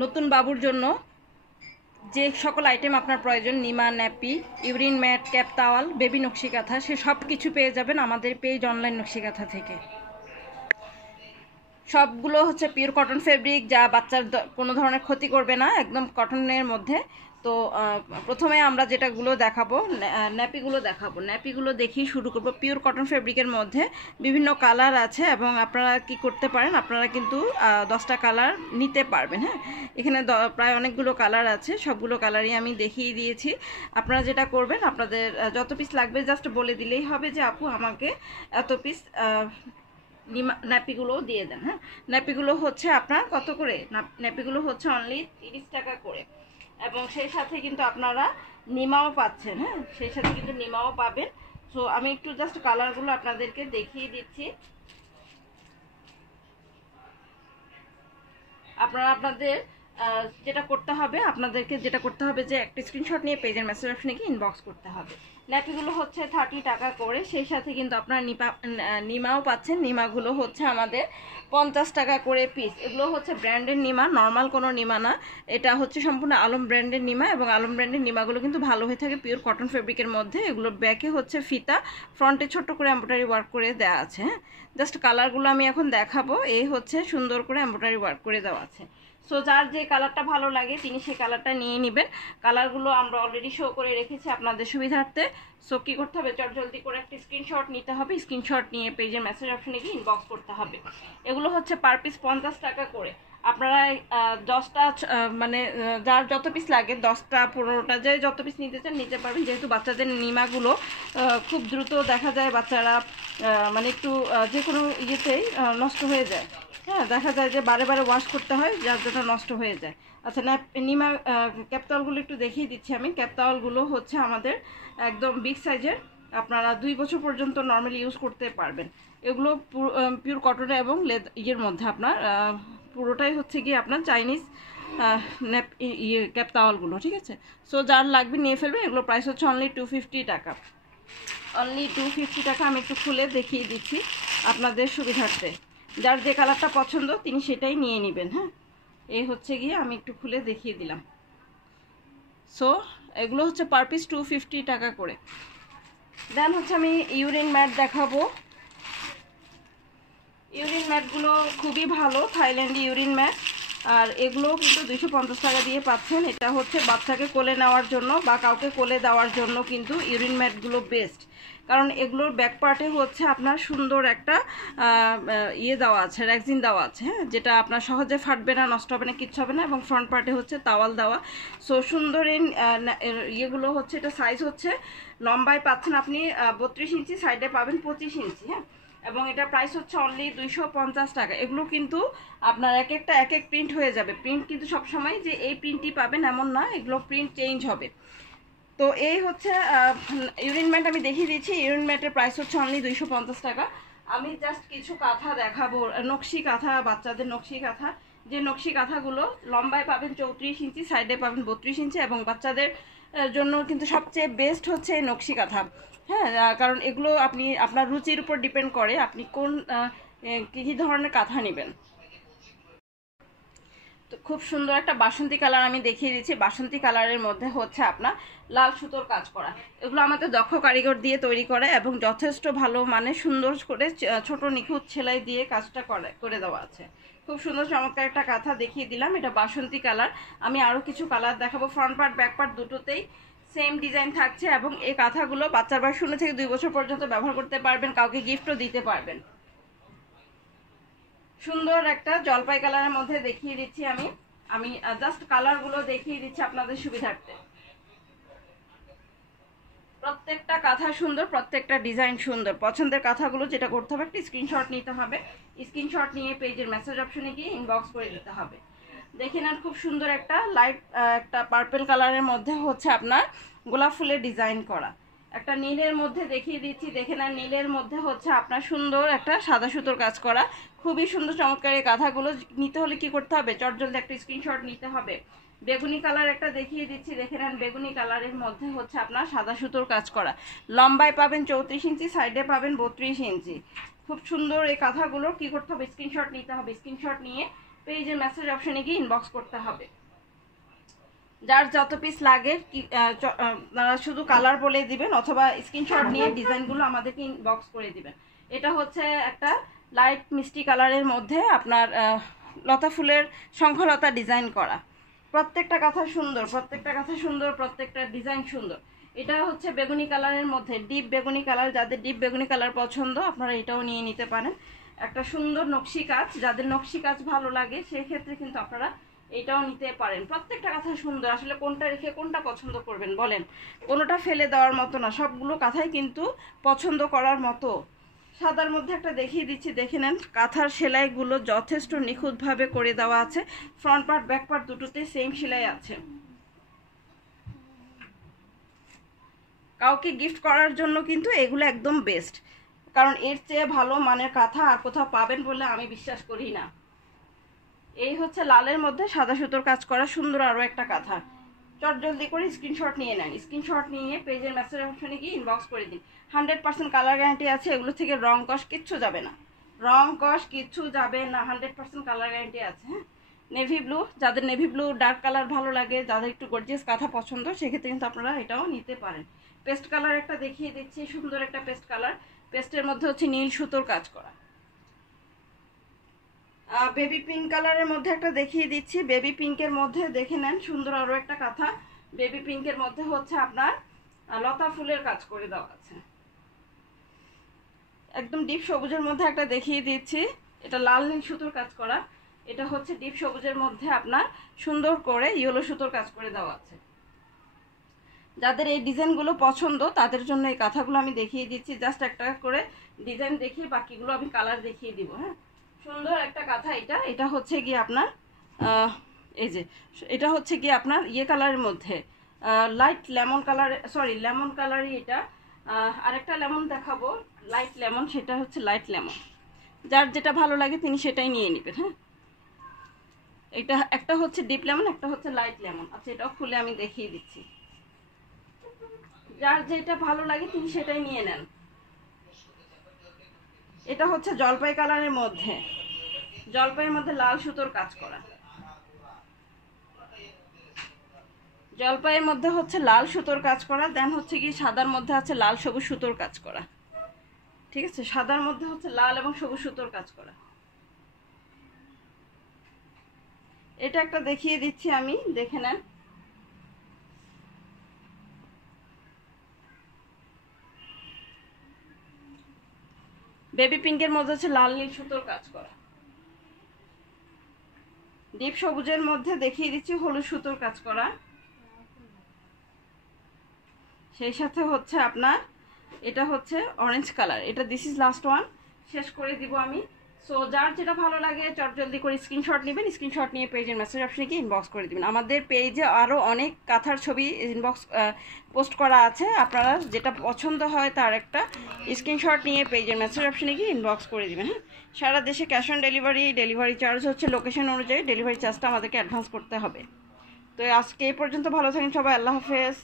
নতুন বাবুর জন্য যে সকল আইটেম আপনার প্রয়োজন, নিমা, nappy, urine mat, cap towel, baby নকশি কাঁথা, সে সব কিছু পেয়ে যাবেন আমাদের পেজ অনলাইন নকশি কাঁথা থেকে। সবগুলো হচ্ছে পিওর কটন ফেব্রিক, যা বাচ্চার কোনো ধরনের ক্ষতি করবে না, একদম কটনের মধ্যে। তো প্রথমে আমরা যেটাগুলো দেখাবো, ন্যাপিগুলো দেখিয়ে শুরু করব। পিওর কটন ফেব্রিকের মধ্যে বিভিন্ন কালার আছে এবং আপনারা কি করতে পারেন, আপনারা কিন্তু 10টা কালার নিতে পারবেন। হ্যাঁ, এখানে প্রায় অনেকগুলো কালার আছে, সবগুলো কালারই আমি দেখিয়ে দিয়েছি। আপনারা যেটা করবেন, আপনাদের যত পিস লাগবে জাস্ট বলে দিলেই হবে যে আপু আমাকে এত পিস ন্যাপিগুলো দিয়ে দেন। হ্যাঁ, ন্যাপিগুলো হচ্ছে আপনার কত করে? ন্যাপিগুলো হচ্ছে অনলি 30 টাকা করে, এবং সেই সাথে কিন্তু আপনারা নিমাও পাচ্ছেন। হ্যাঁ, সেই সাথে কিন্তু নিমাও পাবেন। সো আমি একটু জাস্ট কালারগুলো আপনাদেরকে দেখিয়ে দিচ্ছি। আপনাদের যেটা করতে হবে, যে একটা স্ক্রিনশট নিয়ে পেজের মেসেজ অপশনে গিয়ে ইনবক্স করতে হবে। ন্যাপিগুলো হচ্ছে 30 টাকা করে, সেই সাথে কিন্তু আপনারা নিমাও পাচ্ছেন। নিমাগুলো হচ্ছে আমাদের 50 টাকা করে পিস। এগুলো হচ্ছে ব্র্যান্ডের নিমা, নর্মাল কোনো নিমা না। এটা হচ্ছে সম্পূর্ণ আলম ব্র্যান্ডের নিমা, এবং আলম ব্র্যান্ডের নিমাগুলো কিন্তু ভালো হয়ে থাকে পিওর কটন ফেব্রিকের মধ্যে। এগুলো ব্যাকে হচ্ছে ফিতা, ফ্রন্টে ছোট্ট করে এমব্রয়ডারি ওয়ার্ক করে দেওয়া আছে। হ্যাঁ, জাস্ট কালারগুলো আমি এখন দেখাবো। এই হচ্ছে সুন্দর করে এমব্রয়ডারি ওয়ার্ক করে দেওয়া আছে। সো যার যে কালারটা ভালো লাগে তিনি সেই কালারটা নিয়ে নেবেন। কালারগুলো আমরা অলরেডি শো করে রেখেছি আপনাদের সুবিধার্থে। সো কী করতে হবে, জলদি করে একটা স্ক্রিনশট নিতে হবে। স্ক্রিনশট নিয়ে পেজের মেসেজ অপশনে গিয়ে ইনবক্স করতে হবে। এগুলো হচ্ছে পার পিস 50 টাকা করে। আপনারা 10টা মানে যার যত পিস লাগে, 10টা 15টা, যে যত পিস নিতে চান নিতে পারবেন। যেহেতু বাচ্চাদের নিমাগুলো খুব দ্রুত দেখা যায় বাচ্চারা মানে একটু যে কোনো ইয়েতেই নষ্ট হয়ে যায়। হ্যাঁ, দেখা যায় যে বারে বারে ওয়াশ করতে হয়, যার জন্য নষ্ট হয়ে যায়। আচ্ছা, নিমা ক্যাপতাওয়ালগুলো একটু দেখিয়ে দিচ্ছি আমি। ক্যাপতাওয়ালগুলো হচ্ছে আমাদের একদম বিগ সাইজের, আপনারা 2 বছর পর্যন্ত নর্মালি ইউজ করতে পারবেন। এগুলো পিওর কটনের এবং ইয়ের মধ্যে আপনার পুরোটাই হচ্ছে গিয়ে আপনার চাইনিজ ক্যাপতাওয়ালগুলো, ঠিক আছে। সো যার লাগবে নিয়ে ফেলবেন। এগুলো প্রাইস হচ্ছে অনলি 250 টাকা, অনলি 250 টাকা। আমি একটু খুলে দেখিয়ে দিচ্ছি আপনাদের সুবিধার্থে। যার যে কালারটা পছন্দ তিনি সেটাই নিয়ে নেবেন। হ্যাঁ, এই হচ্ছে গিয়ে আমি একটু খুলে দেখিয়ে দিলাম। সো এগুলো হচ্ছে পার পিস 250 টাকা করে। দেন হচ্ছে আমি ইউরিন ম্যাট দেখাবো। ইউরিন ম্যাটগুলো খুবই ভালো, থাইল্যান্ডি ইউরিন ম্যাট। আর এগুলো কিন্তু 250 টাকা দিয়ে পাচ্ছেন। এটা হচ্ছে বাচ্চাকে কোলে নেওয়ার জন্য বা কাউকে কোলে দেওয়ার জন্য কিন্তু ইউরিন ম্যাটগুলো বেস্ট। কারণ এগুলোর ব্যাক পার্টে হচ্ছে আপনার সুন্দর একটা ইয়ে দেওয়া আছে, র্যাগজিন দেওয়া আছে। হ্যাঁ, যেটা আপনার সহজে ফাটবে না, নষ্ট হবে না, কিচ্ছু হবে না। এবং ফ্রন্ট পার্টে হচ্ছে তাওয়াল দেওয়া। সো সুন্দর ইয়েগুলো হচ্ছে, এটা সাইজ হচ্ছে লম্বায় পাচ্ছেন আপনি 32 ইঞ্চি, সাইডে পাবেন 25 ইঞ্চি। হ্যাঁ, এবং এটা প্রাইস হচ্ছে অনলি 250 টাকা। এগুলো কিন্তু আপনার এক এক প্রিন্ট হয়ে যাবে। প্রিন্ট কিন্তু সবসময় যে এই প্রিন্টই পাবেন এমন না, এগুলো প্রিন্ট চেঞ্জ হবে। তো এই হচ্ছে ইউরিন ম্যাট আমি দেখিয়ে দিচ্ছি। ইউরিন ম্যাটের প্রাইস হচ্ছে অনলি 250 টাকা। আমি জাস্ট কিছু কাঁথা দেখাবো, নকশি কাঁথা, বাচ্চাদের নকশি কাঁথা। যে নকশি কাঁথাগুলো লম্বায় পাবেন 34 ইঞ্চি, সাইডে পাবেন 32 ইঞ্চি, এবং বাচ্চাদের জন্য কিন্তু সবচেয়ে বেস্ট হচ্ছে এই নকশি কাঁথা। হ্যাঁ, কারণ এগুলো আপনি আপনার রুচির উপর ডিপেন্ড করে আপনি কোন কী ধরনের কাঁথা নেবেন। তো খুব সুন্দর একটা বাসন্তী কালার আমি দেখিয়ে দিচ্ছি। বাসন্তী কালারের মধ্যে হচ্ছে আপনার লাল সুতোর কাজ করা। এগুলো আমাদের দক্ষ কারিগর দিয়ে তৈরি করে এবং যথেষ্ট ভালো মানে সুন্দর করে ছোট নিখুঁত সেলাই দিয়ে কাজটা করে দেওয়া আছে। খুব সুন্দর চমৎকার একটা কাঁথা দেখিয়ে দিলাম। এটা বাসন্তী কালার। আমি আরও কিছু কালার দেখাবো। ফ্রন্ট পার্ট ব্যাক পার্ট দুটোতেই সেম ডিজাইন থাকছে, এবং এই কাঁথাগুলো বাচ্চার বয়স 0 থেকে 2 বছর পর্যন্ত ব্যবহার করতে পারবেন, কাউকে গিফটও দিতে পারবেন। সুন্দর একটা জলপাই কালারের মধ্যে দেখিয়ে দিচ্ছি আমি জাস্ট কালারগুলো দেখিয়ে দিচ্ছি আপনাদের সুবিধার্থে। প্রত্যেকটা কাঁথা সুন্দর, প্রত্যেকটা ডিজাইন সুন্দর। পছন্দের কাঁথাগুলো যেটা করতে হবে, একটা স্ক্রিনশট নিতে হবে। স্ক্রিনশট নিয়ে পেজের মেসেজ অপশনে গিয়ে ইনবক্স করে দিতে হবে। দেখে নেন, খুব সুন্দর একটা লাইট একটা পার্পল কালারের মধ্যে হচ্ছে আপনার গোলাপ ফুলের ডিজাইন করা। একটা নীলের মধ্যে দেখিয়ে দিচ্ছি, দেখে নেন। নীলের মধ্যে হচ্ছে আপনার সুন্দর একটা সাদা সুতোর কাজ করা। খুবই সুন্দর চমৎকার এই কাঁথাগুলো নিতে হলে কি করতে হবে, চটজলদি একটা স্ক্রিনশট নিতে হবে। বেগুনি কালার একটা দেখিয়ে দিচ্ছি, দেখে নেন। বেগুনি কালারের মধ্যে হচ্ছে আপনার সাদা সুতোর কাজ করা। লম্বায় পাবেন 34 ইঞ্চি, সাইডে পাবেন 32 ইঞ্চি। খুব সুন্দর এই কাঁথাগুলো কি করতে হবে, স্ক্রিনশট নিতে হবে। স্ক্রিনশট নিয়ে পেজের মেসেজ অপশনে গিয়ে ইনবক্স করতে হবে। যার যত পিস লাগে শুধু কালার বলে দিবেন অথবা স্ক্রিনশট নিয়ে ডিজাইনগুলো আমাদেরকে ইনবক্স করে দিবেন। এটা হচ্ছে একটা লাইট মিষ্টি কালারের মধ্যে আপনার লতা ফুলের শঙ্খলতা ডিজাইন করা। প্রত্যেকটা কাঁথা সুন্দর, প্রত্যেকটা ডিজাইন সুন্দর। এটা হচ্ছে বেগুনি কালারের মধ্যে, ডিপ বেগুনি কালার। যাদের ডিপ বেগুনি কালার পছন্দ আপনারা এটাও নিয়ে নিতে পারেন। একটা সুন্দর নকশি কাজ, যাদের নকশি কাজ ভালো লাগে সেক্ষেত্রে কিন্তু আপনারা এটাও নিতে পারেন। প্রত্যেকটা কাঁথা সুন্দর। আসলে কোনটা রেখে কোনটা পছন্দ করবেন বলেন? কোনোটা ফেলে দেওয়ার মতো না, সবগুলো কাঁথাই কিন্তু পছন্দ করার মতো। সাদার মধ্যে একটা দেখিয়ে দিচ্ছি, দেখে নেন। কাঁথার সেলাইগুলো যথেষ্ট নিখুঁতভাবে করে দেওয়া আছে। ফ্রন্ট পার্ট ব্যাক পার্ট দুটোতে সেম সেলাই আছে। কাউকে গিফট করার জন্য কিন্তু এগুলো একদম বেস্ট, কারণ এর চেয়ে ভালো মানের কাঁথা আর কোথাও পাবেন বলে আমি বিশ্বাস করি না। এই হচ্ছে লালের মধ্যে সাদা সুতোর কাজ করা সুন্দর আরও একটা কাঁথা। চটজলদি করে স্ক্রিনশট নিয়ে নেন। স্ক্রিনশট নিয়ে পেজের মেসেজ অপশনে গিয়ে ইনবক্স করে দিন। 100% কালার গ্যারান্টি আছে। এগুলো থেকে রং কস কিচ্ছু যাবে না, 100% কালার গ্যারান্টি আছে। হ্যাঁ, নেভি ব্লু, যাদের নেভি ব্লু ডার্ক কালার ভালো লাগে, যাদের একটু গর্জিয়াস কাঁথা পছন্দ, সেক্ষেত্রে কিন্তু আপনারা এটাও নিতে পারেন। পেস্ট কালার একটা দেখিয়ে দিচ্ছি, সুন্দর একটা পেস্ট কালার। পেস্টের মধ্যে হচ্ছে নীল সুতোর কাজ করা। বেবি পিঙ্ক কালারের মধ্যে একটা দেখিয়ে দিচ্ছি। বেবি পিঙ্কের মধ্যে দেখে নেন সুন্দর আরও একটা কাঁথা। বেবি পিঙ্কের মধ্যে হচ্ছে আপনার লতা ফুলের কাজ করে দেওয়া আছে। একদম ডিপ সবুজের মধ্যে একটা দেখিয়ে দিচ্ছি, এটা লাল নীল সুতোর কাজ করা। এটা হচ্ছে ডিপ সবুজের মধ্যে আপনার সুন্দর করে ইয়েলো সুতোর কাজ করে দেওয়া আছে। যাদের এই ডিজাইনগুলো পছন্দ তাদের জন্য এই কাঁথাগুলো আমি দেখিয়ে দিচ্ছি। জাস্ট একটা করে ডিজাইন দেখিয়ে বাকিগুলো আমি কালার দেখিয়ে দিব। হ্যাঁ, সুন্দর একটা কাঁথা। এটা হচ্ছে গিয়ে আপনার এই যে এটা হচ্ছে গিয়ে আপনার ইয়ে কালারের মধ্যে light lemon colour, sorry lemon কালারই এটা। আরেকটা লেমন দেখাবো, লাইট লেমন, সেটা হচ্ছে লাইট লেমন। যার যেটা ভালো লাগে তিনি সেটাই নিয়ে নেবেন। হ্যাঁ, এটা একটা হচ্ছে ডিপ লেমন, একটা হচ্ছে লাইট লেমন। আচ্ছা, এটাও খুলে আমি দেখিয়ে দিচ্ছি। যার যেটা ভালো লাগে তিনি সেটাই নিয়ে নেন। এটা হচ্ছে জলপাই কালারের মধ্যে, জলপাইয়ের মধ্যে লাল সুতোর কাজ করা। জলপাইয়ের মধ্যে হচ্ছে লাল সুতোর কাজ করা, দেন হচ্ছে কি সাদার মধ্যে আছে লাল সবুজ সুতোর কাজ করা। ঠিক আছে, সাদার মধ্যে হচ্ছে লাল এবং সবুজ সুতোর কাজ করা। এটা একটা দেখিয়ে দিচ্ছি আমি, দেখে নেন। বেবি পিঙ্কের মধ্যে হচ্ছে লাল নীল সুতোর কাজ করা। ডিপ সবুজের মধ্যে দেখিয়ে দিচ্ছি হলুদ সুতোর কাজ করা। সেই সাথে হচ্ছে আপনার এটা হচ্ছে অরেঞ্জ কালার। এটা দিস ইজ লাস্ট ওয়ান, শেষ করে দিব আমি। সো যার যেটা ভালো লাগে চটজলদি করে স্ক্রিনশট নেবেন। স্ক্রিনশট নিয়ে পেজের মেসেজ অপশনে গিয়ে ইনবক্স করে দিবেন। আমাদের পেজে আরও অনেক কাঁথার ছবি ইনবক্স পোস্ট করা আছে। আপনারা যেটা পছন্দ হয় তার একটা স্ক্রিনশট নিয়ে পেজের মেসেজ অপশনে গিয়ে ইনবক্স করে দিবেন। হ্যাঁ, সারা দেশে cash on delivery, delivery charge হচ্ছে লোকেশন অনুযায়ী, ডেলিভারি চার্জটা আমাদেরকে অ্যাডভান্স করতে হবে। তো আজকে এই পর্যন্ত, ভালো থাকেন সবাই, আল্লাহ হাফেজ।